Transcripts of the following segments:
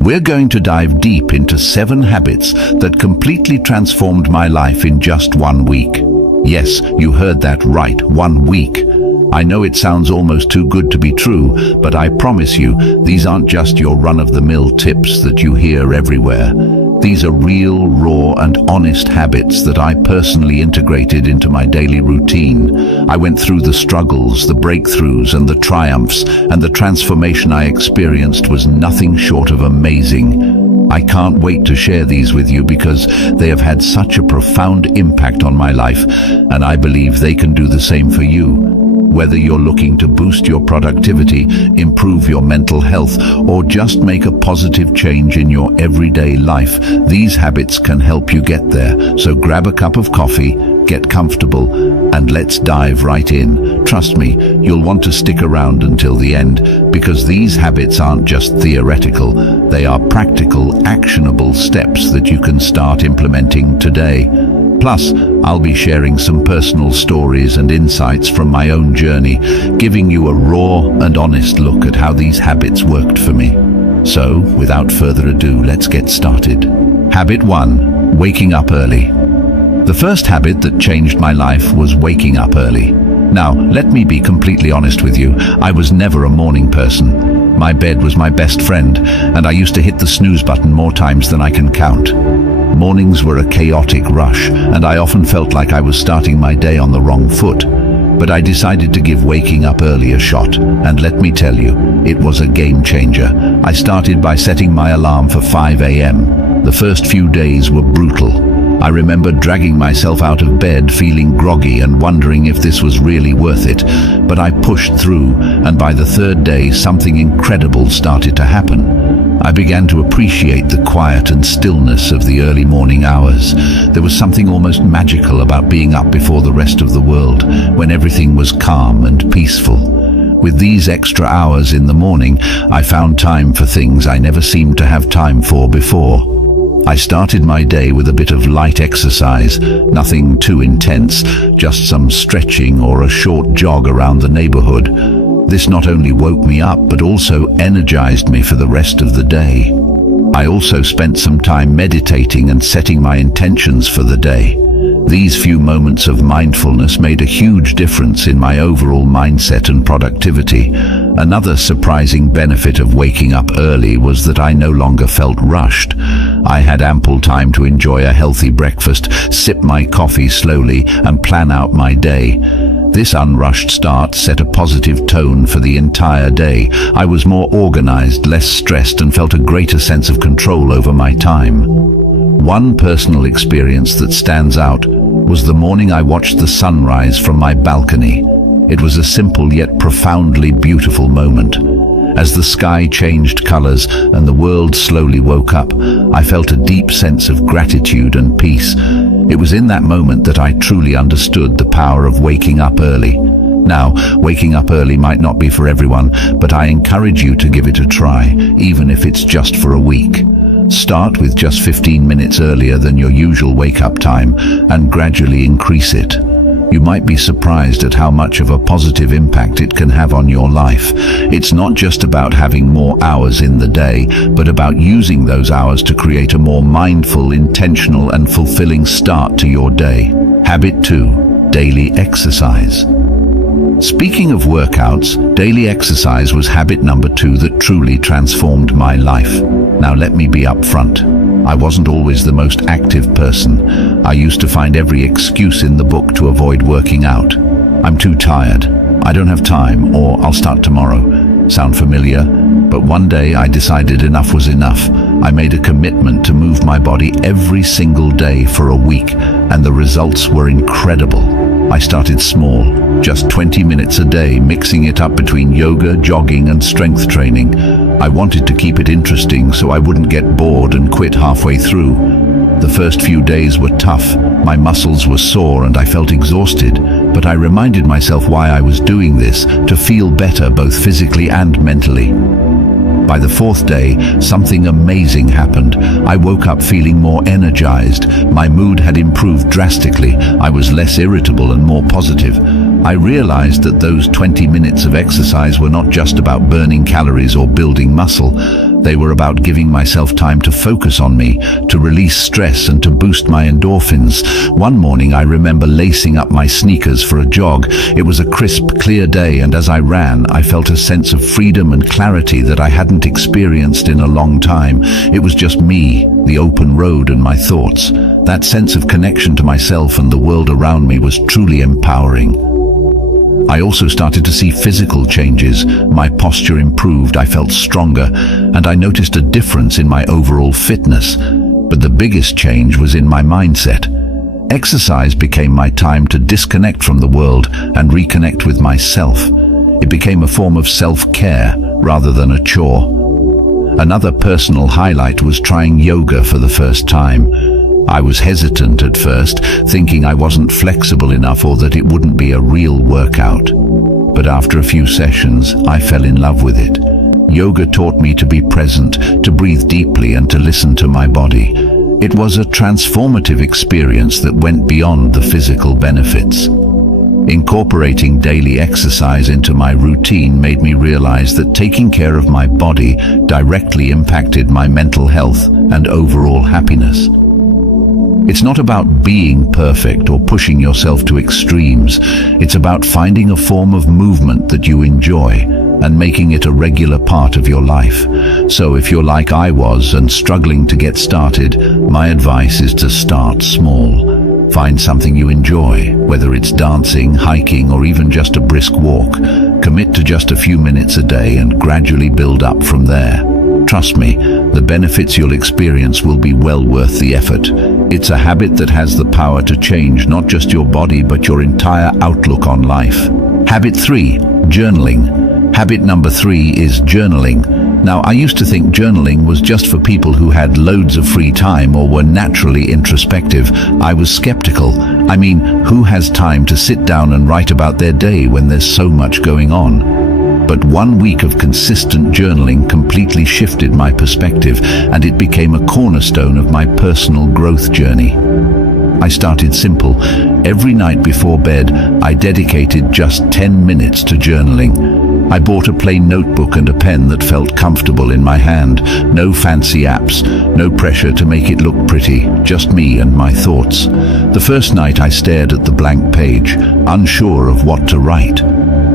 We're going to dive deep into 7 habits that completely transformed my life in just 1 week. Yes, you heard that right, 1 week. I know it sounds almost too good to be true, but I promise you, these aren't just your run-of-the-mill tips that you hear everywhere. These are real, raw, and honest habits that I personally integrated into my daily routine. I went through the struggles, the breakthroughs, and the triumphs, and the transformation I experienced was nothing short of amazing. I can't wait to share these with you because they have had such a profound impact on my life, and I believe they can do the same for you. Whether you're looking to boost your productivity, improve your mental health, or just make a positive change in your everyday life, these habits can help you get there. So grab a cup of coffee, get comfortable, and let's dive right in. Trust me, you'll want to stick around until the end, because these habits aren't just theoretical, they are practical, actionable steps that you can start implementing today. Plus, I'll be sharing some personal stories and insights from my own journey, giving you a raw and honest look at how these habits worked for me. So, without further ado, let's get started. Habit 1. Waking up early. The first habit that changed my life was waking up early. Now, let me be completely honest with you. I was never a morning person. My bed was my best friend, and I used to hit the snooze button more times than I can count. Mornings were a chaotic rush, and I often felt like I was starting my day on the wrong foot. But I decided to give waking up early a shot, and let me tell you, it was a game changer. I started by setting my alarm for 5 a.m. The first few days were brutal. I remember dragging myself out of bed feeling groggy and wondering if this was really worth it, but I pushed through, and by the 3rd day something incredible started to happen. I began to appreciate the quiet and stillness of the early morning hours. There was something almost magical about being up before the rest of the world, when everything was calm and peaceful. With these extra hours in the morning, I found time for things I never seemed to have time for before. I started my day with a bit of light exercise, nothing too intense, just some stretching or a short jog around the neighborhood. This not only woke me up, but also energized me for the rest of the day. I also spent some time meditating and setting my intentions for the day. These few moments of mindfulness made a huge difference in my overall mindset and productivity. Another surprising benefit of waking up early was that I no longer felt rushed. I had ample time to enjoy a healthy breakfast, sip my coffee slowly, and plan out my day. This unrushed start set a positive tone for the entire day. I was more organized, less stressed, and felt a greater sense of control over my time. One personal experience that stands out was the morning I watched the sunrise from my balcony. It was a simple yet profoundly beautiful moment. As the sky changed colors and the world slowly woke up, I felt a deep sense of gratitude and peace. It was in that moment that I truly understood the power of waking up early. Now, waking up early might not be for everyone, but I encourage you to give it a try, even if it's just for a week. Start with just 15 minutes earlier than your usual wake-up time and gradually increase it. You might be surprised at how much of a positive impact it can have on your life. It's not just about having more hours in the day, but about using those hours to create a more mindful, intentional, and fulfilling start to your day. Habit 2. Daily exercise. Speaking of workouts, daily exercise was habit number 2 that truly transformed my life. Now let me be upfront. I wasn't always the most active person. I used to find every excuse in the book to avoid working out. I'm too tired, I don't have time, or I'll start tomorrow. Sound familiar? But one day I decided enough was enough. I made a commitment to move my body every single day for a week, and the results were incredible. I started small, just 20 minutes a day, mixing it up between yoga, jogging, and strength training. I wanted to keep it interesting so I wouldn't get bored and quit halfway through. The first few days were tough. My muscles were sore and I felt exhausted, but I reminded myself why I was doing this, to feel better both physically and mentally. By the 4th day, something amazing happened. I woke up feeling more energized. My mood had improved drastically. I was less irritable and more positive. I realized that those 20 minutes of exercise were not just about burning calories or building muscle. They were about giving myself time to focus on me, to release stress and to boost my endorphins. One morning I remember lacing up my sneakers for a jog. It was a crisp, clear day, and as I ran, I felt a sense of freedom and clarity that I hadn't experienced in a long time. It was just me, the open road, and my thoughts. That sense of connection to myself and the world around me was truly empowering. I also started to see physical changes. My posture improved, I felt stronger, and I noticed a difference in my overall fitness. But the biggest change was in my mindset. Exercise became my time to disconnect from the world and reconnect with myself. It became a form of self-care rather than a chore. Another personal highlight was trying yoga for the first time. I was hesitant at first, thinking I wasn't flexible enough or that it wouldn't be a real workout. But after a few sessions, I fell in love with it. Yoga taught me to be present, to breathe deeply, and to listen to my body. It was a transformative experience that went beyond the physical benefits. Incorporating daily exercise into my routine made me realize that taking care of my body directly impacted my mental health and overall happiness. It's not about being perfect or pushing yourself to extremes. It's about finding a form of movement that you enjoy and making it a regular part of your life. So if you're like I was and struggling to get started, my advice is to start small. Find something you enjoy, whether it's dancing, hiking, or even just a brisk walk. Commit to just a few minutes a day and gradually build up from there. Trust me, the benefits you'll experience will be well worth the effort. It's a habit that has the power to change not just your body but your entire outlook on life. Habit 3, journaling. Habit number 3 is journaling. Now, I used to think journaling was just for people who had loads of free time or were naturally introspective. I was skeptical. I mean, who has time to sit down and write about their day when there's so much going on? But 1 week of consistent journaling completely shifted my perspective, and it became a cornerstone of my personal growth journey. I started simple. Every night before bed, I dedicated just 10 minutes to journaling. I bought a plain notebook and a pen that felt comfortable in my hand. No fancy apps, no pressure to make it look pretty, just me and my thoughts. The first night I stared at the blank page, unsure of what to write.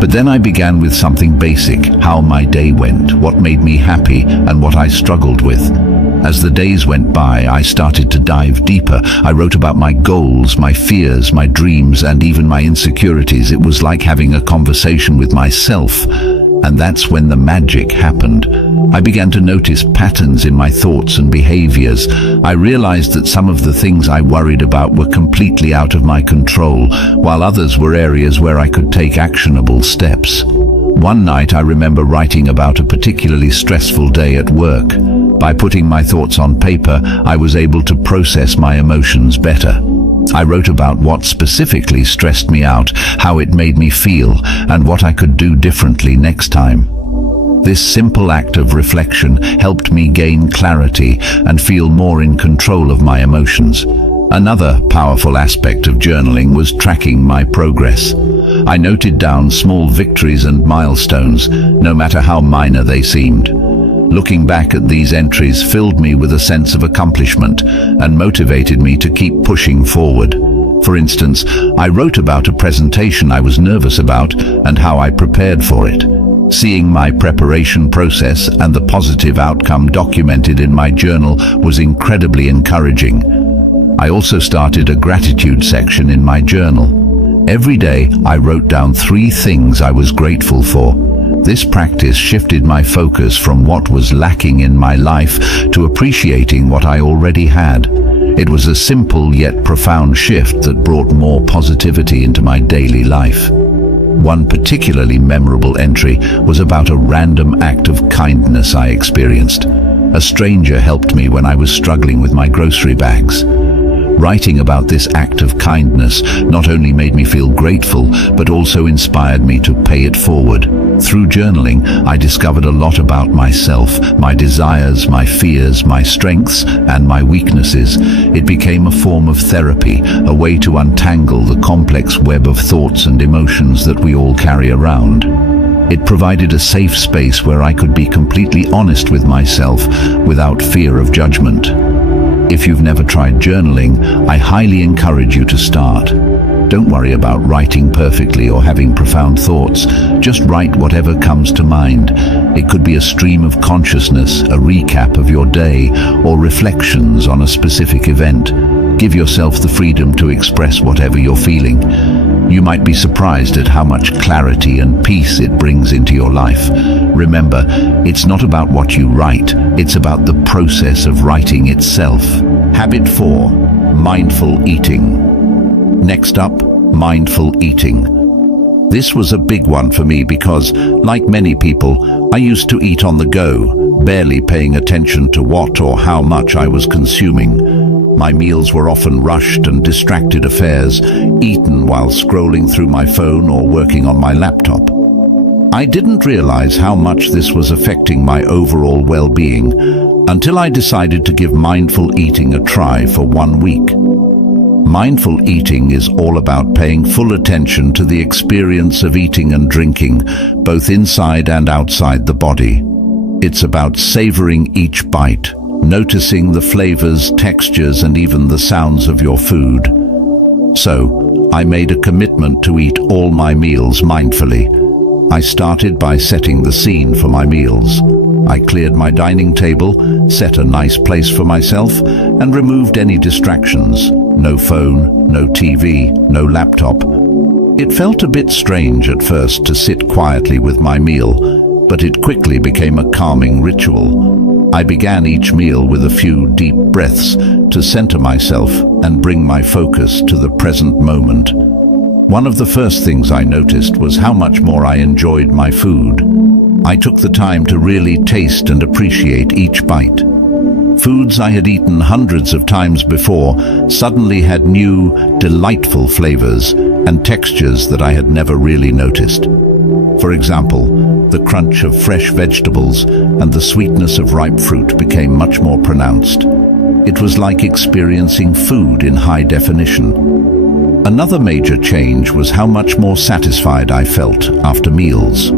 But then I began with something basic, how my day went, what made me happy, and what I struggled with. As the days went by, I started to dive deeper. I wrote about my goals, my fears, my dreams, and even my insecurities. It was like having a conversation with myself. And that's when the magic happened. I began to notice patterns in my thoughts and behaviors. I realized that some of the things I worried about were completely out of my control, while others were areas where I could take actionable steps. One night I remember writing about a particularly stressful day at work. By putting my thoughts on paper, I was able to process my emotions better. I wrote about what specifically stressed me out, how it made me feel, and what I could do differently next time. This simple act of reflection helped me gain clarity and feel more in control of my emotions. Another powerful aspect of journaling was tracking my progress. I noted down small victories and milestones, no matter how minor they seemed. Looking back at these entries filled me with a sense of accomplishment and motivated me to keep pushing forward. For instance, I wrote about a presentation I was nervous about and how I prepared for it. Seeing my preparation process and the positive outcome documented in my journal was incredibly encouraging. I also started a gratitude section in my journal. Every day, I wrote down 3 things I was grateful for. This practice shifted my focus from what was lacking in my life to appreciating what I already had. It was a simple yet profound shift that brought more positivity into my daily life. One particularly memorable entry was about a random act of kindness I experienced. A stranger helped me when I was struggling with my grocery bags. Writing about this act of kindness not only made me feel grateful, but also inspired me to pay it forward. Through journaling, I discovered a lot about myself, my desires, my fears, my strengths, and my weaknesses. It became a form of therapy, a way to untangle the complex web of thoughts and emotions that we all carry around. It provided a safe space where I could be completely honest with myself without fear of judgment. If you've never tried journaling, I highly encourage you to start. Don't worry about writing perfectly or having profound thoughts. Just write whatever comes to mind. It could be a stream of consciousness, a recap of your day, or reflections on a specific event. Give yourself the freedom to express whatever you're feeling. You might be surprised at how much clarity and peace it brings into your life. Remember, it's not about what you write, it's about the process of writing itself. Habit 4. Mindful eating. Next up, mindful eating. This was a big one for me because, like many people, I used to eat on the go, barely paying attention to what or how much I was consuming. My meals were often rushed and distracted affairs, eaten while scrolling through my phone or working on my laptop. I didn't realize how much this was affecting my overall well-being until I decided to give mindful eating a try for 1 week. Mindful eating is all about paying full attention to the experience of eating and drinking, both inside and outside the body. It's about savoring each bite, noticing the flavors, textures, and even the sounds of your food. So, I made a commitment to eat all my meals mindfully. I started by setting the scene for my meals. I cleared my dining table, set a nice place for myself, and removed any distractions. No phone, no TV, no laptop. It felt a bit strange at first to sit quietly with my meal, but it quickly became a calming ritual. I began each meal with a few deep breaths to center myself and bring my focus to the present moment. One of the first things I noticed was how much more I enjoyed my food. I took the time to really taste and appreciate each bite. Foods I had eaten hundreds of times before suddenly had new, delightful flavors and textures that I had never really noticed. For example, the crunch of fresh vegetables and the sweetness of ripe fruit became much more pronounced. It was like experiencing food in high definition. Another major change was how much more satisfied I felt after meals.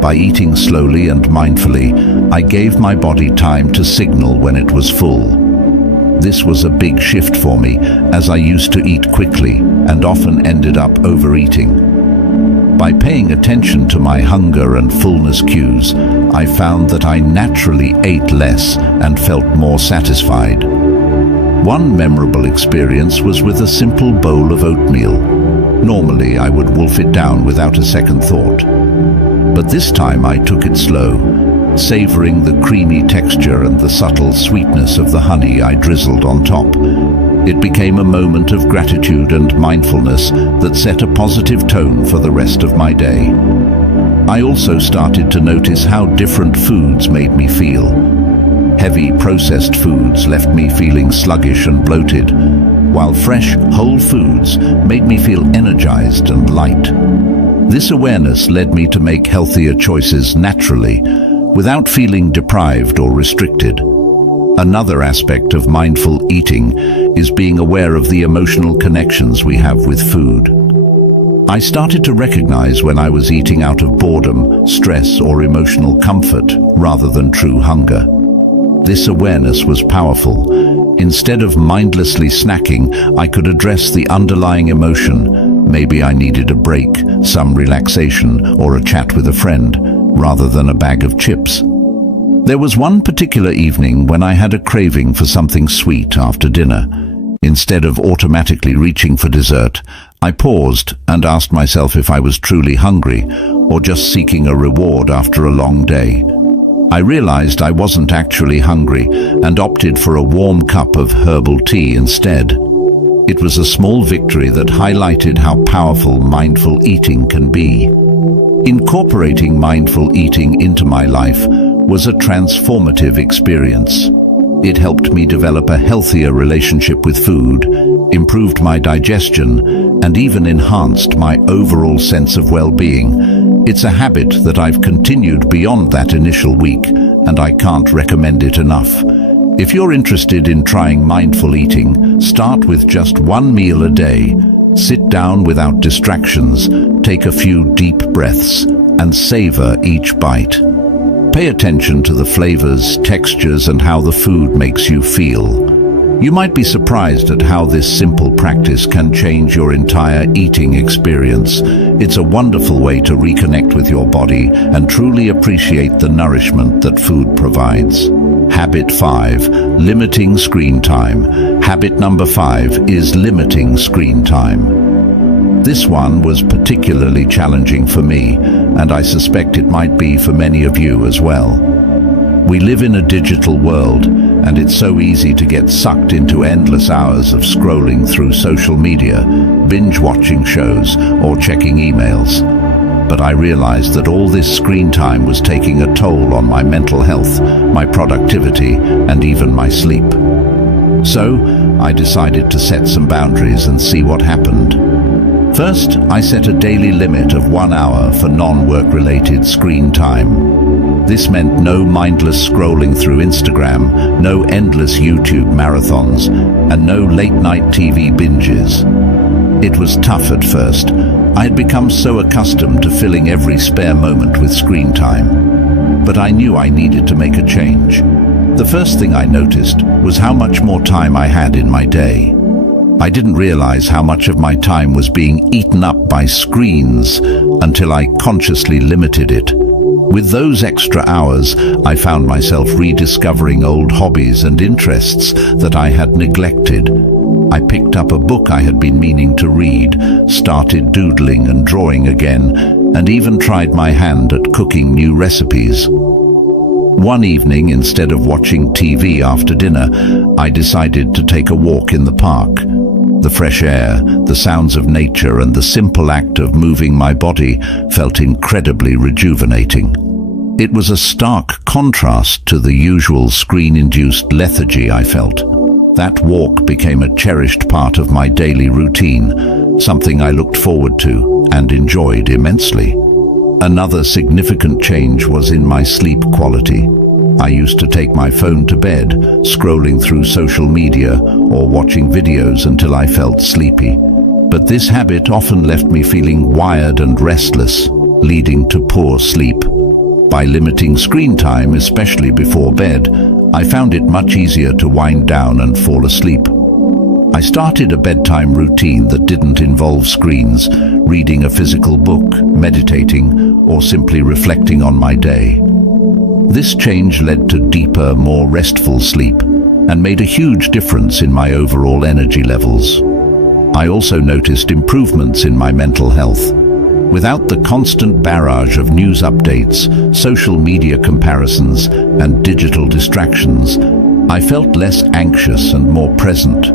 By eating slowly and mindfully, I gave my body time to signal when it was full. This was a big shift for me, as I used to eat quickly and often ended up overeating. By paying attention to my hunger and fullness cues, I found that I naturally ate less and felt more satisfied. One memorable experience was with a simple bowl of oatmeal. Normally, I would wolf it down without a second thought. But this time I took it slow, savoring the creamy texture and the subtle sweetness of the honey I drizzled on top. It became a moment of gratitude and mindfulness that set a positive tone for the rest of my day. I also started to notice how different foods made me feel. Heavy processed foods left me feeling sluggish and bloated, while fresh, whole foods made me feel energized and light. This awareness led me to make healthier choices naturally, without feeling deprived or restricted. Another aspect of mindful eating is being aware of the emotional connections we have with food. I started to recognize when I was eating out of boredom, stress, or emotional comfort rather than true hunger. This awareness was powerful. Instead of mindlessly snacking, I could address the underlying emotion. Maybe I needed a break, some relaxation, or a chat with a friend, rather than a bag of chips. There was one particular evening when I had a craving for something sweet after dinner. Instead of automatically reaching for dessert, I paused and asked myself if I was truly hungry or just seeking a reward after a long day. I realized I wasn't actually hungry and opted for a warm cup of herbal tea instead. It was a small victory that highlighted how powerful mindful eating can be. Incorporating mindful eating into my life was a transformative experience. It helped me develop a healthier relationship with food, improved my digestion, and even enhanced my overall sense of well-being. It's a habit that I've continued beyond that initial week, and I can't recommend it enough. If you're interested in trying mindful eating, start with just 1 meal a day. Sit down without distractions, take a few deep breaths, and savor each bite. Pay attention to the flavors, textures, and how the food makes you feel. You might be surprised at how this simple practice can change your entire eating experience. It's a wonderful way to reconnect with your body and truly appreciate the nourishment that food provides. Habit 5. Limiting screen time. Habit number 5 is limiting screen time. This one was particularly challenging for me, and I suspect it might be for many of you as well. We live in a digital world, and it's so easy to get sucked into endless hours of scrolling through social media, binge-watching shows, or checking emails. But I realized that all this screen time was taking a toll on my mental health, my productivity, and even my sleep. So, I decided to set some boundaries and see what happened. First, I set a daily limit of 1 hour for non-work-related screen time. This meant no mindless scrolling through Instagram, no endless YouTube marathons, and no late-night TV binges. It was tough at first. I had become so accustomed to filling every spare moment with screen time. But I knew I needed to make a change. The first thing I noticed was how much more time I had in my day. I didn't realize how much of my time was being eaten up by screens until I consciously limited it. With those extra hours, I found myself rediscovering old hobbies and interests that I had neglected. I picked up a book I had been meaning to read, started doodling and drawing again, and even tried my hand at cooking new recipes. One evening, instead of watching TV after dinner, I decided to take a walk in the park. The fresh air, the sounds of nature, and the simple act of moving my body felt incredibly rejuvenating. It was a stark contrast to the usual screen-induced lethargy I felt. That walk became a cherished part of my daily routine, something I looked forward to and enjoyed immensely. Another significant change was in my sleep quality. I used to take my phone to bed, scrolling through social media or watching videos until I felt sleepy. But this habit often left me feeling wired and restless, leading to poor sleep. By limiting screen time, especially before bed, I found it much easier to wind down and fall asleep. I started a bedtime routine that didn't involve screens, reading a physical book, meditating, or simply reflecting on my day. This change led to deeper, more restful sleep and made a huge difference in my overall energy levels. I also noticed improvements in my mental health. Without the constant barrage of news updates, social media comparisons, and digital distractions, I felt less anxious and more present.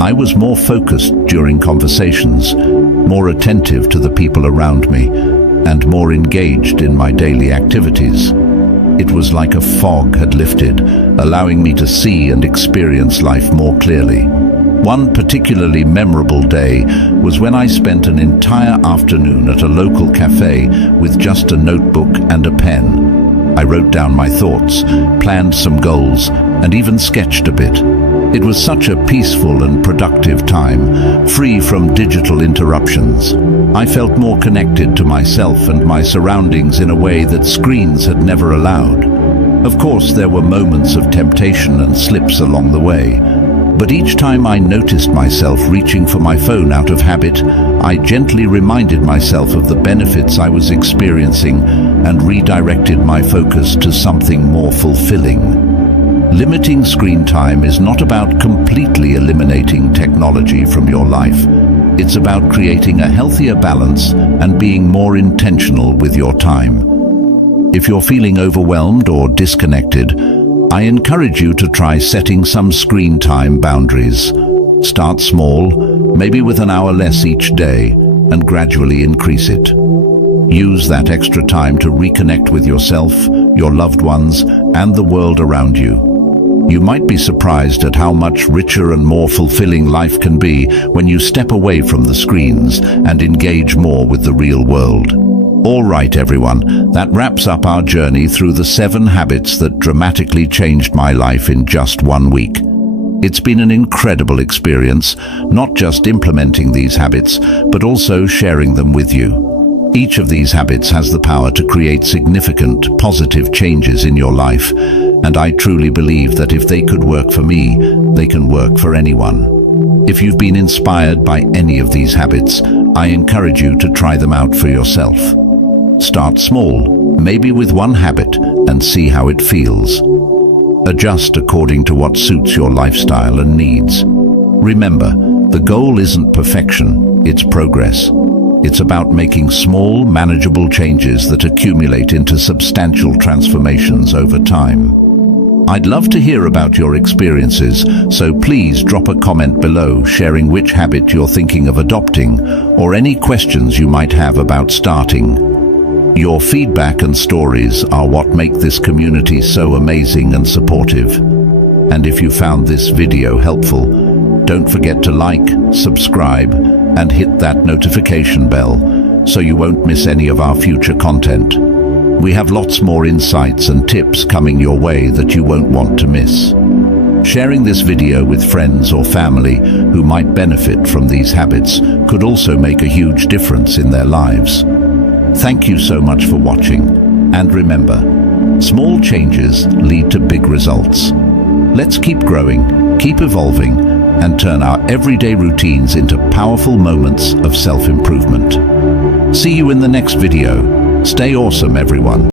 I was more focused during conversations, more attentive to the people around me, and more engaged in my daily activities. It was like a fog had lifted, allowing me to see and experience life more clearly. One particularly memorable day was when I spent an entire afternoon at a local cafe with just a notebook and a pen. I wrote down my thoughts, planned some goals, and even sketched a bit. It was such a peaceful and productive time, free from digital interruptions. I felt more connected to myself and my surroundings in a way that screens had never allowed. Of course, there were moments of temptation and slips along the way. But each time I noticed myself reaching for my phone out of habit, I gently reminded myself of the benefits I was experiencing and redirected my focus to something more fulfilling. Limiting screen time is not about completely eliminating technology from your life. It's about creating a healthier balance and being more intentional with your time. If you're feeling overwhelmed or disconnected, I encourage you to try setting some screen time boundaries. Start small, maybe with an hour less each day, and gradually increase it. Use that extra time to reconnect with yourself, your loved ones, and the world around you. You might be surprised at how much richer and more fulfilling life can be when you step away from the screens and engage more with the real world. All right, everyone, that wraps up our journey through the 7 habits that dramatically changed my life in just 1 week. It's been an incredible experience, not just implementing these habits, but also sharing them with you. Each of these habits has the power to create significant, positive changes in your life, and I truly believe that if they could work for me, they can work for anyone. If you've been inspired by any of these habits, I encourage you to try them out for yourself. Start small, maybe with one habit, and see how it feels. Adjust according to what suits your lifestyle and needs. Remember, the goal isn't perfection, it's progress. It's about making small, manageable changes that accumulate into substantial transformations over time. I'd love to hear about your experiences, so please drop a comment below sharing which habit you're thinking of adopting or any questions you might have about starting. Your feedback and stories are what make this community so amazing and supportive. And if you found this video helpful, don't forget to like, subscribe, and hit that notification bell so you won't miss any of our future content. We have lots more insights and tips coming your way that you won't want to miss. Sharing this video with friends or family who might benefit from these habits could also make a huge difference in their lives. Thank you so much for watching, and remember, small changes lead to big results. Let's keep growing, keep evolving, and turn our everyday routines into powerful moments of self-improvement. See you in the next video. Stay awesome, everyone.